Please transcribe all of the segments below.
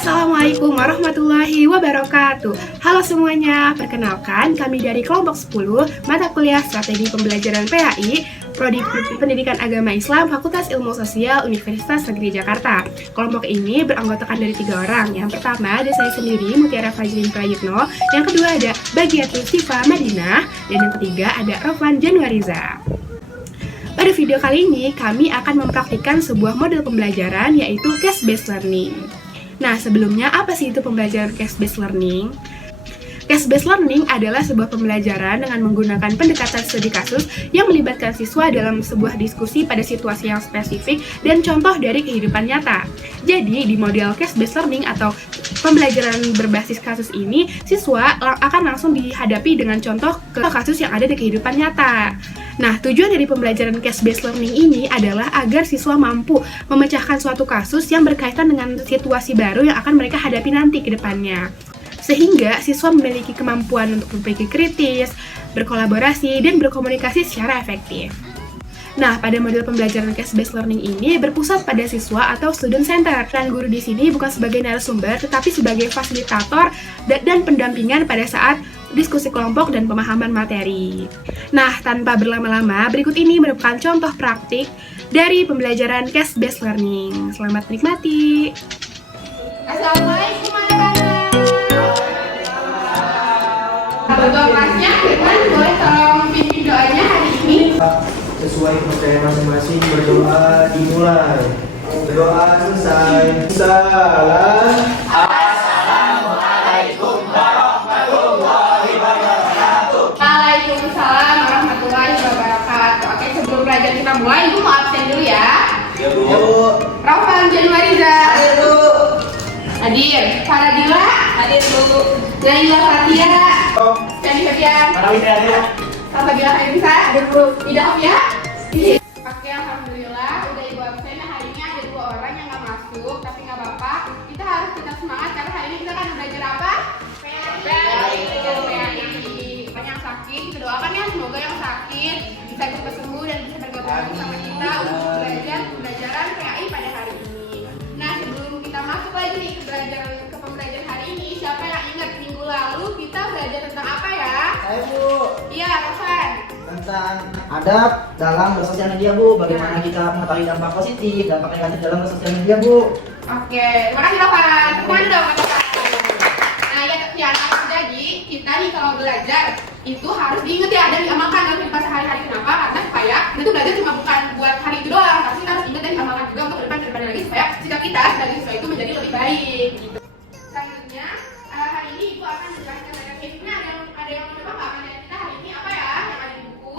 Assalamualaikum warahmatullahi wabarakatuh. Halo semuanya, perkenalkan kami dari kelompok 10 mata kuliah Strategi Pembelajaran PAI Prodi Pendidikan Agama Islam Fakultas Ilmu Sosial Universitas Negeri Jakarta. Kelompok ini beranggotakan dari 3 orang. Yang pertama ada saya sendiri, Mutiara Fajrin Prayitno. Yang kedua ada Bagiatul Sifa Madinah. Dan yang ketiga ada Rofan Januariza. Pada video kali ini, kami akan mempraktikkan sebuah model pembelajaran yaitu case-based learning. Nah, sebelumnya apa sih itu pembelajaran case-based learning? Case-based learning adalah sebuah pembelajaran dengan menggunakan pendekatan studi kasus yang melibatkan siswa dalam sebuah diskusi pada situasi yang spesifik dan contoh dari kehidupan nyata. Jadi, di model case-based learning atau pembelajaran berbasis kasus ini, siswa akan langsung dihadapi dengan contoh kasus yang ada di kehidupan nyata. Nah, tujuan dari pembelajaran case-based learning ini adalah agar siswa mampu memecahkan suatu kasus yang berkaitan dengan situasi baru yang akan mereka hadapi nanti ke depannya. Sehingga siswa memiliki kemampuan untuk berpikir kritis, berkolaborasi, dan berkomunikasi secara efektif. Nah, pada model pembelajaran case-based learning ini berpusat pada siswa atau student center. Dan guru di sini bukan sebagai narasumber, tetapi sebagai fasilitator dan pendampingan pada saat diskusi kelompok dan pemahaman materi. Nah, tanpa berlama-lama, berikut ini merupakan contoh praktik dari pembelajaran case-based learning. Selamat menikmati. Assalamualaikum anak-anak. Ketua kelasnya, Firman, boleh tolong pimpin doanya hari ini? Sesuai kepercayaan masing-masing, berdoa dimulai. Berdoa selesai. Salam. Assalamualaikum warahmatullahi wabarakatuh. Waalaikumsalam warahmatullahi wabarakatuh. Oke, sebelum belajar kita mulai, Ibu mau absen dulu ya. Ya, Bu. Rofan Januariza. Hadir, Bu. Hadir. Faradila. Hadir, Bu. Naila Fatia. Candi Fatia. Apabila kalian bisa, hadir, Bu. Tidak ya? Oke, alhamdulillah udah Ibu absen. Hari ini ada 2 orang yang nggak masuk, tapi nggak apa-apa. Kita harus tetap semangat karena hari ini kita akan belajar apa? PAI. Banyak yang sakit, kita doakan ya semoga yang sakit bisa cepat sembuh dan bisa bergabung lagi sama kita untuk belajar pembelajaran PAI pada hari ini. Nah, sebelum kita masuk lagi nih ke pembelajaran hari ini, siapa yang ingat minggu lalu kita belajar tentang apa ya? Saya, Bu. Iya, Rofan. Tentang adab dalam bersosial media, Bu. Bagaimana kita mengetahui dampak positif, dampak negatif dalam bersosial media, Bu. Oke, terima kasih Rofan. Teman dong kata-kata. Nah, ya, jadi kita nih kalau belajar itu harus diingat ya dan diamalkan dalam kehidupan sehari-hari. Kenapa? Karena supaya kita tuh belajar cuma bukan buat hari itu doang, tapi kita harus ingat dan diamalkan juga untuk ke depan lagi supaya sikap kita sebagai siswa itu menjadi lebih baik. Gitu. Selanjutnya, hari ini Ibu akan menjelaskan dari ini ada yang mencoba nggak akan kita hari ini apa ya yang ada di buku?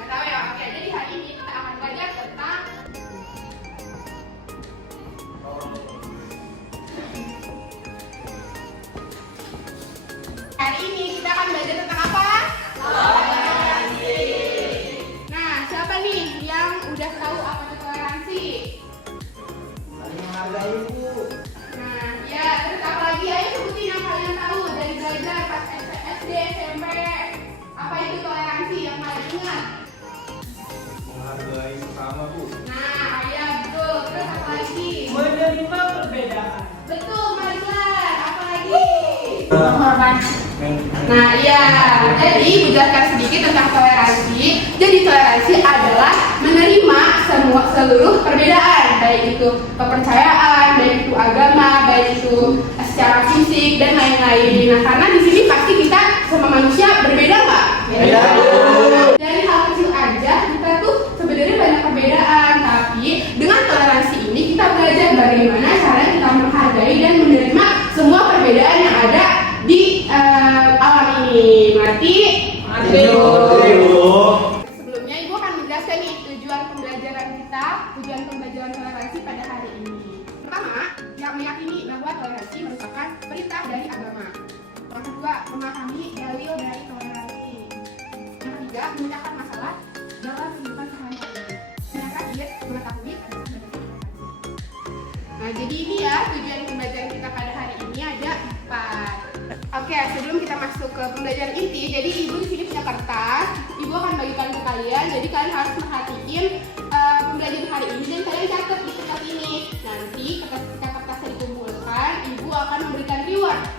Nggak tahu ya. Oke, jadi hari ini kita akan belajar tentang apa? Toleransi. Nah, siapa nih yang udah tahu apa itu toleransi? Saling menghargai, Bu. Nah, ya, terus apa lagi? Ayo sebutin yang kalian tahu dari belajar pas SD, SMP. Apa itu toleransi yang kalian ingat? Menghargai sesama, Bu. Nah, ya betul. Terus apa lagi? Menerima perbedaan. Betul, Marilah. Apa lagi? Nah, iya. Jadi, menjelaskan sedikit tentang toleransi. Jadi, toleransi adalah menerima seluruh perbedaan, baik itu kepercayaan, baik itu agama, baik itu secara fisik dan lain-lain. Nah, karena di sini pasti kita sama manusia berbeda nggak? Beda. Dari hal kecil aja kita tuh sebenarnya banyak perbedaan, tapi dengan toleransi ini kita belajar bagaimana cara kita menghargai dan menerima semua perbedaan yang ada di alam ini. Berarti sebelumnya Ibu akan menjelaskan nih tujuan pembelajaran toleransi pada hari ini. Pertama, yang meyakini bahwa toleransi merupakan perintah dari agama. Yang kedua, memahami dalil dari toleransi. Yang ketiga, memecahkan masalah dalam kehidupan sehari-hari. Dan yang terakhir, mengetahui asas dari toleransi. Nah, jadi ini ya tujuan pembelajaran kita pada hari ini ada 4. Oke, sebelum kita masuk ke pembelajaran inti, jadi Ibu di sini punya kertas. Ibu akan bagikan ke kalian. Jadi kalian harus perhatiin pembelajaran hari ini dan kalian catat di kertas ini. Nanti ketika kertasnya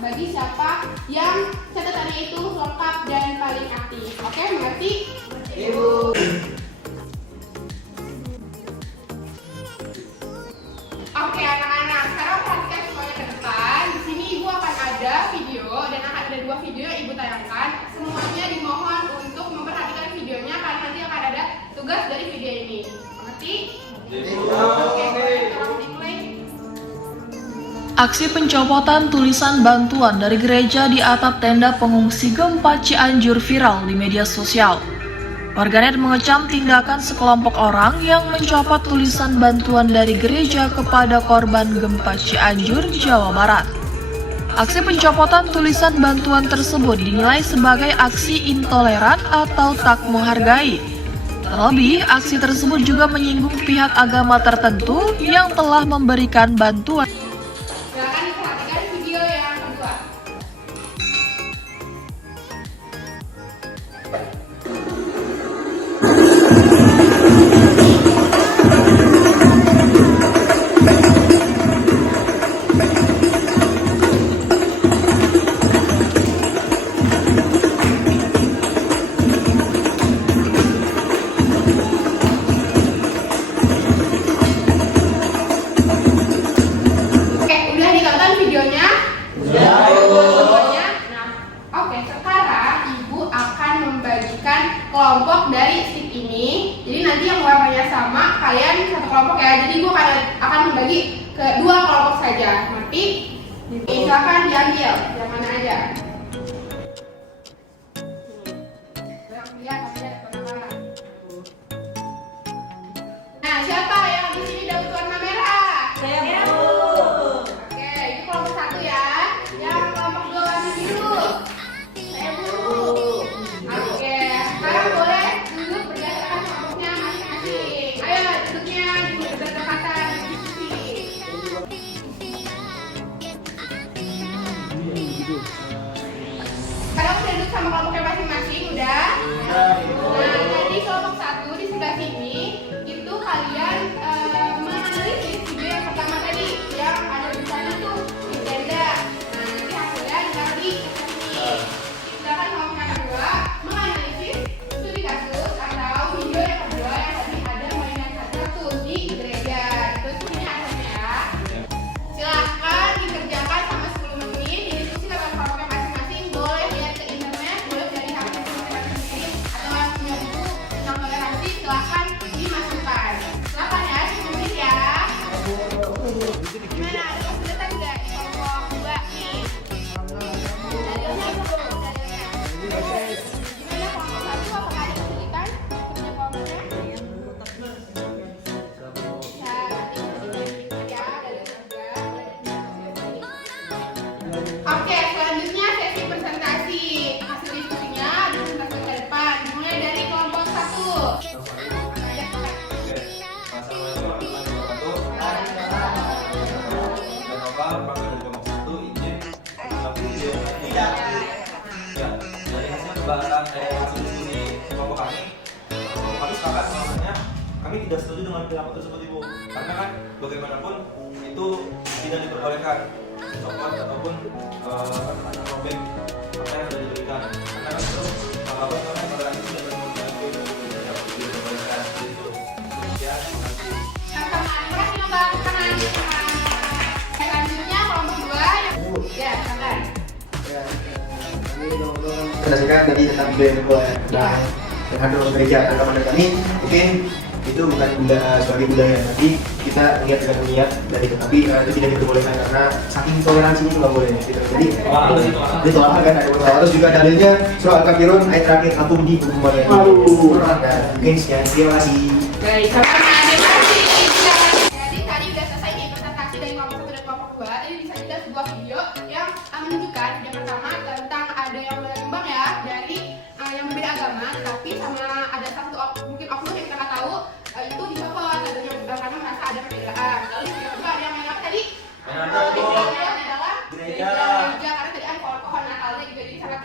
bagi siapa yang catatannya itu lengkap dan paling aktif. Oke, mengerti? Ibu. Oke anak-anak, sekarang perhatikan semuanya ke depan. Di sini ibu akan ada video dan akan ada 2 video yang ibu tayangkan. Semuanya dimohon untuk memperhatikan videonya karena nanti akan ada tugas dari video ini. Mengerti? Oke, sekarang dimulai. Aksi pencopotan tulisan bantuan dari gereja di atap tenda pengungsi gempa Cianjur viral di media sosial. Warganet mengecam tindakan sekelompok orang yang mencopot tulisan bantuan dari gereja kepada korban gempa Cianjur, Jawa Barat. Aksi pencopotan tulisan bantuan tersebut dinilai sebagai aksi intoleran atau tak menghargai. Terlebih, aksi tersebut juga menyinggung pihak agama tertentu yang telah memberikan bantuan. Silakan diperhatikan video yang kedua. Oke, udah ditonton videonya? Semuanya? Nah, oke, sekarang ibu akan membagikan kelompok dari sheet ini. Jadi nanti yang warnanya sama, kalian satu kelompok ya. Jadi ibu akan membagi ke 2 kelompok saja. Ngerti? Silakan diambil, yang mana aja. Nah, siapa yang di sini dapat warna merah? Oke, ini kelompok 1 ya. Yang kelompok 2 warna biru. Saya Bu. Oke, sekarang boleh duduk berdasarkan kelompoknya masing-masing. Ayo duduknya berdekatan di sini. Sekarang udah duduk sama kelompoknya masing-masing, udah? Nah, jadi kelompok 1 di sebelah sini itu kalian menganalisis video yang pertama tadi yang ada di sana tuh di tenda. Nah, nanti hasilnya ditaruh di sini. Sedangkan kelompok yang kedua menganalisis studi kasus atau video yang kedua yang tadi ada mainan kaca tuh di gereja. Terus ini hasilnya ya. Silahkan dikerjakan sama 10 menit. Didiskusi lewat kelompoknya masing-masing. Boleh lihat ke internet, boleh dari HP sendiri atau yang punya buku tentang toleransi. Silahkan dimasukkan. Silahkan ya, 10 menit ya. Gimana? Ada kesulitan nggak di kelompok 2 nih? Dalilnya dulu, dalilnya. Gimana kelompok 1? Apakah ada kesulitan? Punya kelompoknya? Ya, nanti ya, dalilnya juga. Oke, selanjutnya sesi presentasi. Hasil diskusinya dipresentasikan ke depan. Mulai dari kelompok 1. Kami tidak setuju dengan pendapat tersebut Ibu, karena kan bagaimanapun itu tidak diperbolehkan copot ataupun robek apa yang sudah diberikan, karena kan itu apa namanya toleransi tidak diperbolehkan gitu. Ya, terima kasih. Selanjutnya kelompok 2 yang ya, silakan. Berdasarkan tadi tentang budaya kedua ya, dengan gereja agama kami mungkin itu bukan sebagai budaya, tapi kita lihat dengan niat dari tetapi itu tidak diperbolehkan karena saking toleransinya itu nggak boleh gitu. Jadi ditolak kan ada beberapa. Terus juga dalilnya surah Al-Kafirun ayat terakhir atum di hukumannya. Mungkin sekian, terima kasih. Baik, sama animasi. Jadi tadi udah selesai nih presentasi dari kelompok 1 dan kelompok 2. Tadi disajikan sebuah video yang menunjukkan yang pertama tentang ada yang berkembang ya dari yang berbeda agama, tapi sama ada satu mungkin oknum yang kita nggak tahu itu dicopot karena merasa ada perbedaan. Lalu yang kedua ada yang main apa tadi? Istilahnya adalah gereja karena tadi kan pohon Natalnya juga jadi sangat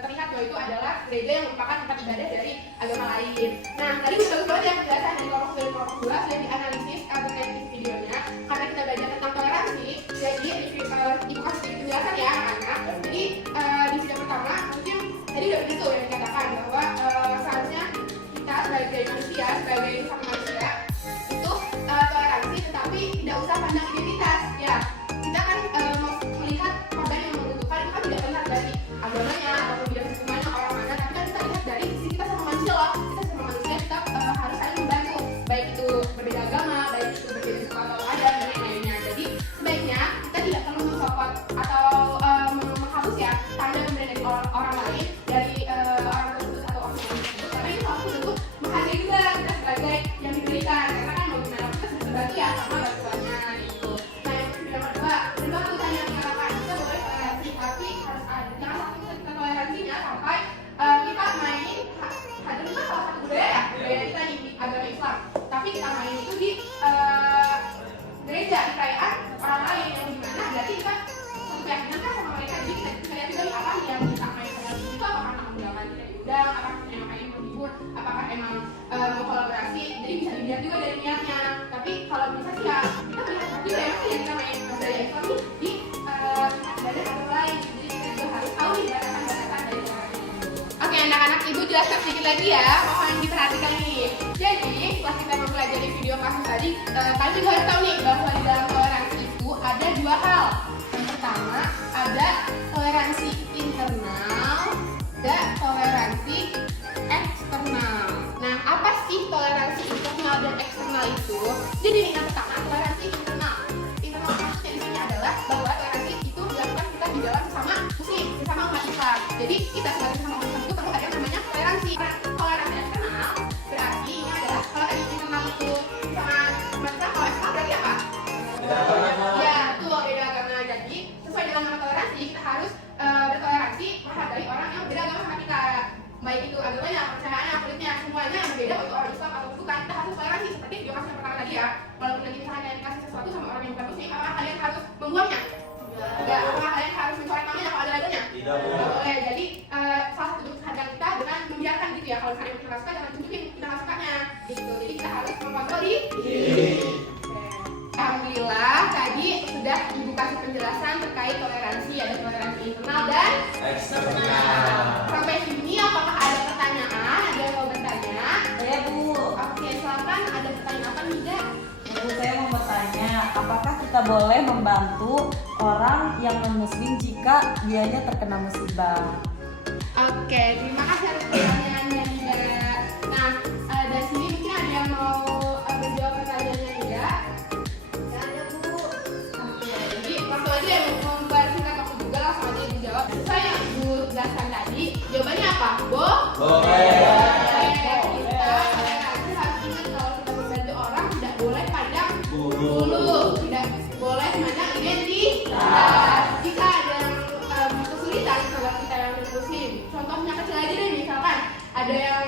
terlihat bahwa itu adalah gereja yang merupakan tempat ibadah dari agama lain. Nah tadi bagus banget ya penjelasan dari kelompok 1 dan kelompok 2 sudah dianalisis alternatif videonya karena kita belajar tentang toleransi. Jadi ibu kasih penjelasan ya. pandang identitas. Ya, kita kan melihat korban yang membutuhkan itu kan tidak melihat dari agamanya ataupun bidang hukumannya orang mana, tapi kan kita lihat dari sisi kita sama manusia loh. Kita sama manusia kita harus saling membantu, baik itu berbeda agama, baik itu berbeda suku atau adat dan lain-lainnya. Jadi sebaiknya kita tidak perlu mencopot atau menghapus ya tanda pemberian dari orang lain, dari orang tersebut atau orang tersebut, karena ini salah satu bentuk menghargai juga kita sebagai yang diberikan, karena kan mau gimana kita sudah berbagi ya sama bantuannya gitu. Nah yang kedua, berbagi hutan yang menyatakan kita boleh toleransi, tapi harus ada jangan sampai kita toleransinya sampai kita main hadir itu salah satu budaya kita di agama Islam, tapi kita main itu di gereja, di perayaan orang lain yang gimana berarti kita satu keyakinan kan sama mereka, jadi kita lihat juga apa yang kita mainkan itu, apakah menggunakan undang, apakah emang main menghibur, apakah emang mau kolaborasi, jadi bisa dilihat juga dari niatnya. Tapi kalau bisa sih ya kita melihat juga ya yang kita main budaya Islam nih di ibadah orang lain, jadi kita juga harus tahu nih batasan-batasan dari orang ini. Oke anak-anak, ibu jelaskan sedikit lagi ya, mohon diperhatikan nih. Jadi setelah kita mempelajari video kasus tadi, kalian juga harus tahu nih bahwa di dalam toleransi itu ada dua hal. Yang pertama ada toleransi internal dan toleransi eksternal. Nah, apa sih toleransi internal dan eksternal itu? Jadi yang pertama toleransi internal. Internal maksudnya di sini adalah bahwa toleransi itu dilakukan kita di dalam sesama muslim, sesama umat Islam. Jadi kita sebagai sesama umat Islam itu perlu ada yang namanya toleransi. Toleransi eksternal berarti ini adalah kalau tadi internal itu sama umat Islam, kalau eksternal berarti apa? Ya, betul, beda agama. Jadi sesuai dengan nama toleransi kita harus bertoleransi menghargai orang yang berbeda agama sama kita, baik itu agamanya, percayaannya, kulitnya, semuanya yang berbeda itu orang Islam atau bukan, kita harus toleransi. Seperti video kasus yang pertama tadi ya, walaupun nanti misalnya kalian dikasih sesuatu sama orang yang bukan muslim, apakah kalian harus membuangnya? Enggak. Apakah kalian harus mencoret namanya kalau ada labelnya? Tidak boleh. Jadi salah satu bentuk harga kita dengan membiarkan gitu ya, kalau misalnya kita suka jangan tunjukin kita nggak sukanya gitu. Jadi kita harus mengontrol diri. Alhamdulillah tadi sudah ibu kasih penjelasan terkait toleransi, ada toleransi internal dan eksternal. Sampai sini apakah ada pertanyaan? Ada yang mau bertanya? Saya Bu, Oke, silakan. Ada pertanyaan apa tidak? Bu, saya mau bertanya, apakah kita boleh membantu orang yang non-muslim jika dianya terkena musibah? Oke, terima kasih atas pertanyaannya tidak. Nah, dari sini mungkin ada yang mau menjawab pertanyaannya tidak? Ada Bu. Oke, jadi langsung aja ya, mempersingkat waktu juga langsung aja ibu jawab. Sesuai yang ibu jelaskan tadi, jawabannya apa? Boleh. Kita toleransi harus ingat kalau kita membantu orang tidak boleh pandang bulu, tidak boleh memandang identitas. Jika ada yang kesulitan saudara kita yang muslim, contohnya kecil aja deh, misalkan ada yang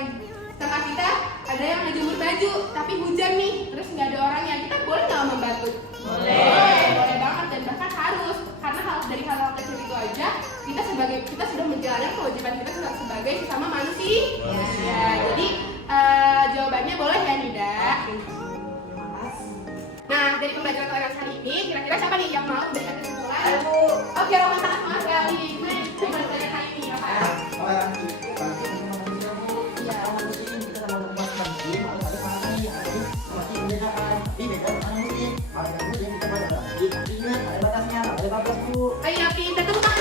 sama kita, ada yang ngejemur baju, tapi hujan nih, terus nggak ada orangnya, kita boleh nggak membantu? Boleh banget, dan bahkan harus, karena dari hal-hal kecil itu aja kita sudah menjalankan kewajiban kita sebagai sesama manusia. Ya, jadi jawabannya boleh ya Nida. Nah, dari pembelajaran toleransi hari ini, kira-kira siapa nih yang mau memberikan kesimpulan? Oke, Roman sangat semangat sekali. Gimana pembelajaran hari ini apa? Toleransi itu berarti manusia Bu. Ya, muslim kita sama umat muslim harus saling menghargai, harus masih membedakan. Tapi beda orang muslim, kalau yang muslim kita toleransi. Tapi ingat ada batasnya, nggak boleh bablas Bu. Ayo, pintar tepuk tangan.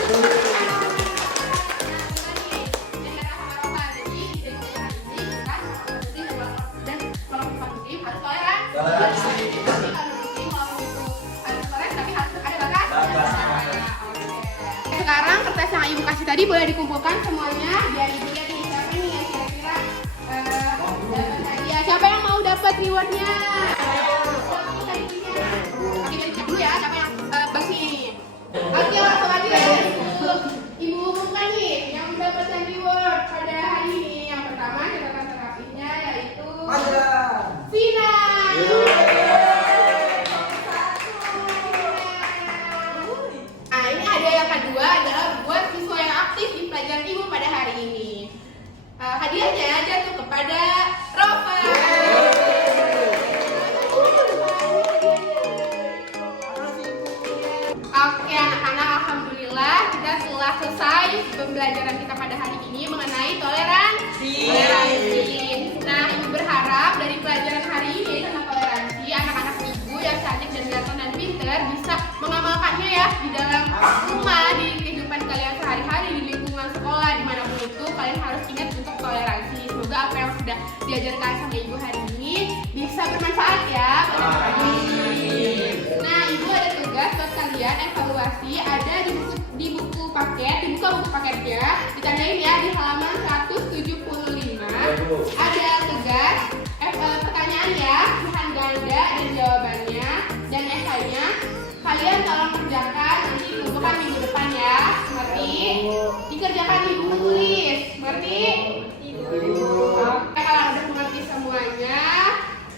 Sekarang kertas yang ibu kasih tadi boleh dikumpulkan semuanya biar ibu lihat nih siapa nih yang kira-kira dapat hadiah. Siapa yang mau dapat rewardnya? Oke, dari cek dulu ya siapa yang bagi. Oke, langsung aja ya. Ibu umumkan nih yang mendapatkan reward pada hari ini. Yang pertama catatan terapinya yaitu Vina. Nah, ini ada yang kedua adalah buat siswa yang aktif di pelajaran ibu pada hari ini. Hadiahnya jatuh kepada Rova. Oke anak-anak, alhamdulillah kita telah selesai pembelajaran kita pada hari ini mengenai toleransi. Nah, ibu berharap dari pelajaran hari ini tentang toleransi, anak-anak ibu yang cantik dan ganteng dan pintar bermanfaat ya buat adik-adik. Nah, Ibu ada tugas buat kalian evaluasi, ada di buku paket, dibuka buku paketnya, ditandain ya di halaman 175. Ada tugas pertanyaan ya, pilihan ganda dan jawabannya dan esainya. Kalian tolong kerjakan, nanti dikumpulkan minggu depan ya. Mengerti? Dikerjakan di buku tulis. Mengerti? Oke, kalau udah mengerti semuanya,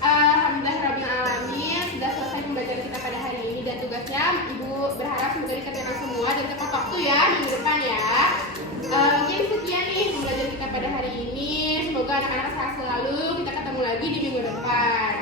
alhamdulillahirrahmanirrahim, sudah selesai pembelajaran kita pada hari ini dan tugasnya Ibu berharap semoga dikerjakan semua dan tepat waktu ya minggu depan ya. Mungkin sekian nih pembelajaran kita pada hari ini. Semoga anak-anak sehat selalu. Kita ketemu lagi di minggu depan.